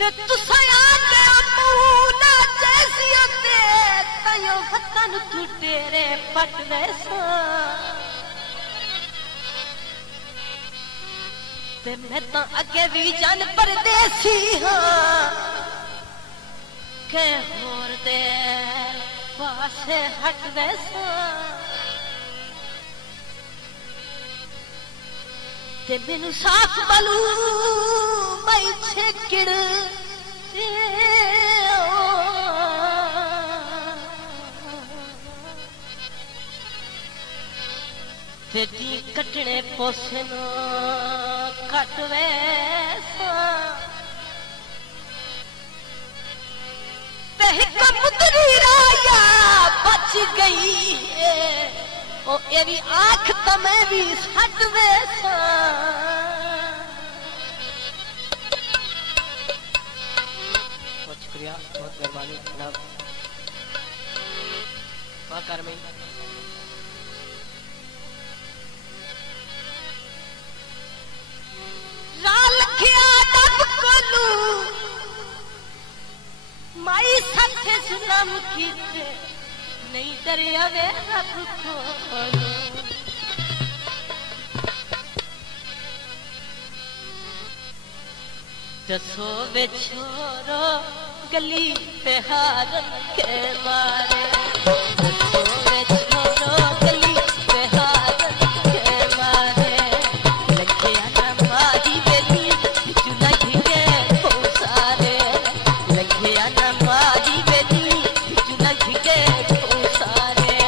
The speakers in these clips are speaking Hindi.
ते तुसा आके अमूला जैसी ते तयो वतन तू डेरे पट वैसा ते मैं तो अगे भी जान परदेसी हाँ के होर दे पासे हट वैसा ते मैनू साफ बलू मई छेकिड़ ते दी कटने पोसे न कट वैसा ते हिक मुदरी राया बच गई है ओ एवी आँख तो मैं भी सट वैसा बहुत शुक्रिया बहुत मेहरबानी जनाब वाकर में माई साथे सुनाम कीते नहीं दरिया वे रब को दसो वे छोरो गली पे हारन के मारे दसो वे छोरो गली पे हारन के मारे लगे ना मारी बेली चुना के पोसारे लगे ना मारी बेली चुना के पोसारे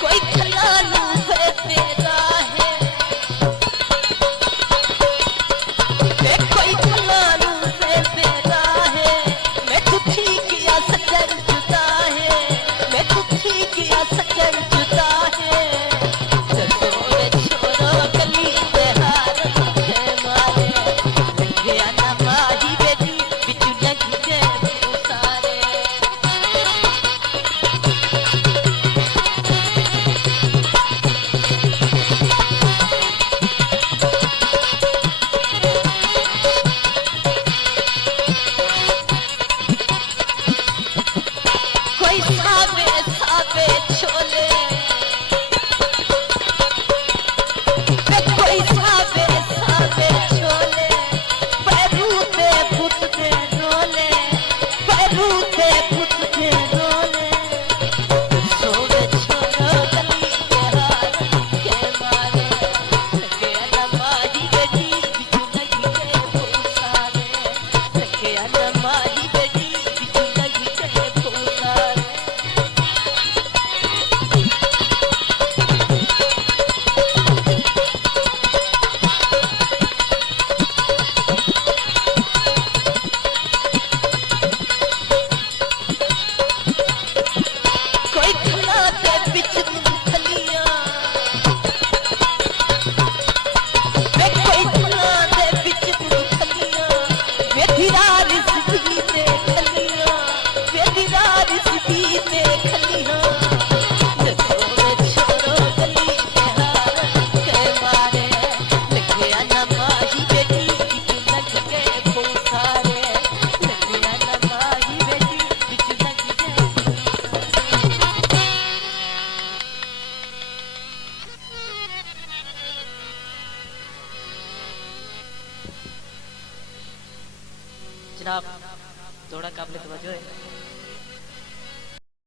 कोई खलानू है तेरा है साहब थोड़ा काबिल तवज्जो है।